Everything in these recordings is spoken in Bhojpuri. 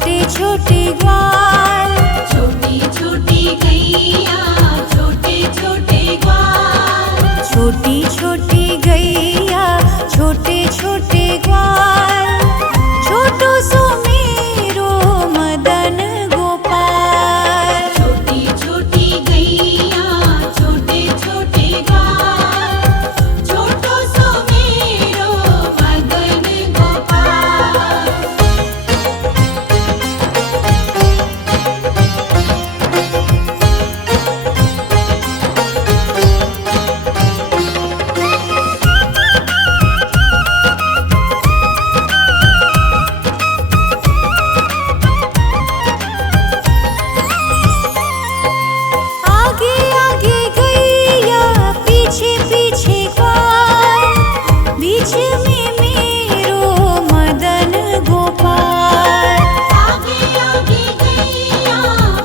छोटे छोटे ग्वाल, छोटी छोटी गैया छोटे छोटे ग्वाल, छोटी छोटी गैया छोटे छोटे ग्वाल, छोटो सो मेरो मदन गोपाल। छोटी छोटी गैया छोटे छोटे ग्वाल, छोटो सो मेरो मदन गोपाल। आगे आगे गैया पीछे पीछे ग्वाल, बीच में मेरो मदन गोपाल। आगे आगे गैया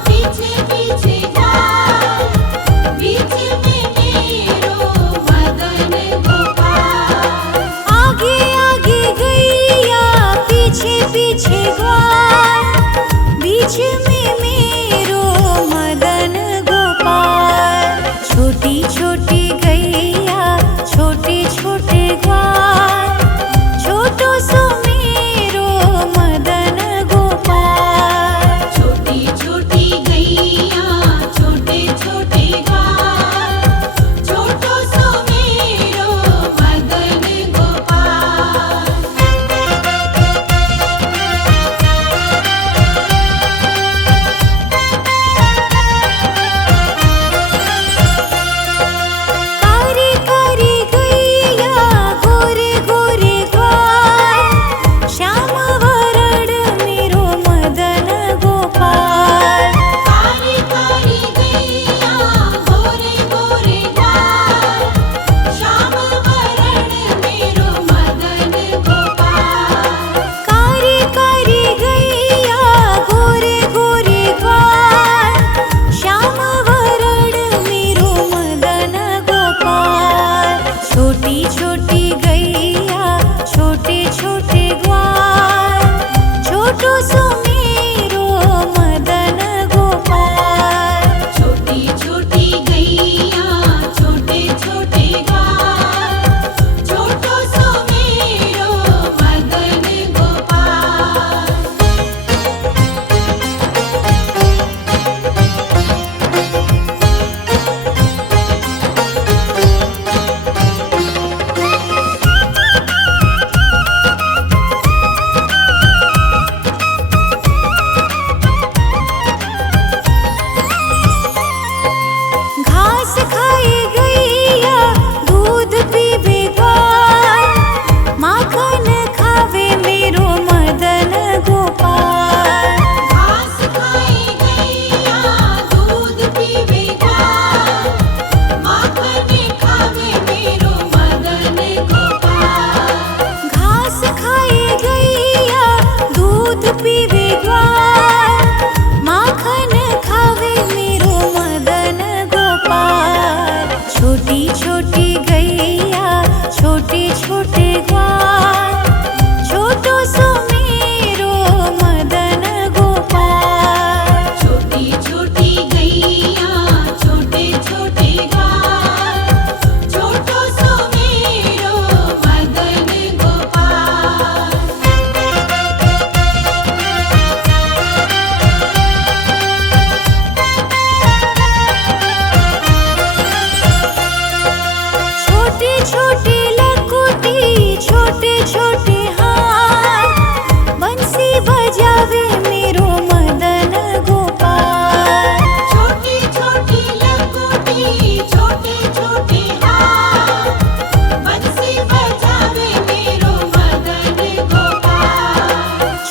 पीछे पीछे ग्वाल, बीच में मेरो मदन गोपाल। आगे आगे गैया पीछे पीछे ग्वाल, बीच में मेरो मदन गोपाल। छोटी छोटी गैया छोटे छोटे ग्वाल, छोटो सो मेरो मदन गोपाल। छोटी छोटी गैया छोटे छोटे ग्वाल, छोटो सो मेरो मदन गोपाल। कारी कारी गैया गोरे गोरे ग्वाल, श्याम वरण मेरो मदन गोपाल। कारी कारी गैया गोरे गोरे ग्वाल, श्याम वरण मेरो मदन गोपाल। कारी कारी गैया गोरे गोरे ग्वाल, श्याम वरण मेरो मदन गोपाल। छोटी छोटी गैया छोटे छोटे ग्वाल, छोटो सो मेरो मदन गोपाल। छोटी छोटी गैया छोटे छोटे ग्वाल, छोटो सो मेरो मदन गोपाल। घास खाए गैया दूध पीवे ग्वाल, माखन खावे मेरो मदन गोपाल। घास खाए गैया दूध पीवे ग्वाल, माखन खावे मेरो मदन गोपाल। घास खाए गैया दूध पीवे ग्वाल, माखन खावे मेरो मदन गोपाल। छोटी छोटी गैया छोटे छोटे ग्वाल, छोटो सो मेरो मदन गोपाल। छोटी छोटी गैया छोटे छोटे ग्वाल, छोटो सो मेरो मदन गोपाल। छोटे छोटे लकुटी छोटे छोटे हाथ, बंसी बजावे मेरो मदन गोपाल। छोटी छोटी लकुटी छोटे छोटे हाथ, बंसी बजावे मेरो मदन गोपाल।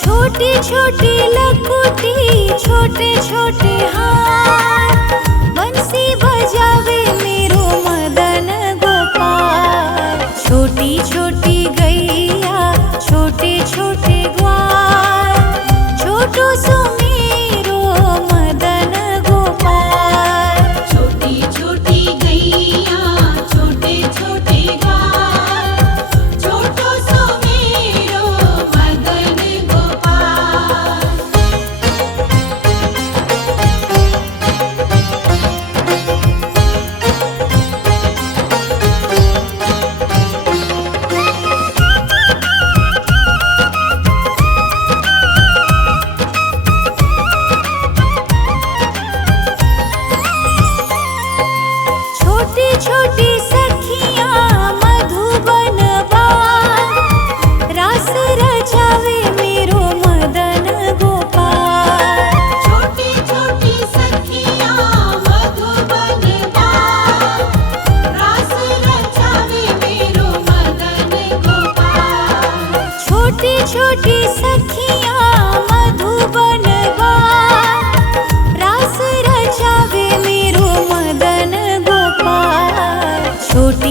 छोटी छोटी लकुटी छोटे छोटे हाथ, बंसी बजावे मेरो मदन गोपाल। छोटी छोटी गैया छोटे छोटे ग्वाल, छोटो सो मेरो मदन गोपाल। छोटी छोटी गैया छोटे छोटे ग्वाल, छोटो सो मेरो मदन गोपाल। छोटी छोटी सखियां मधुबन गाए, रास रचावे मेरो मदन गोपाल। छोटी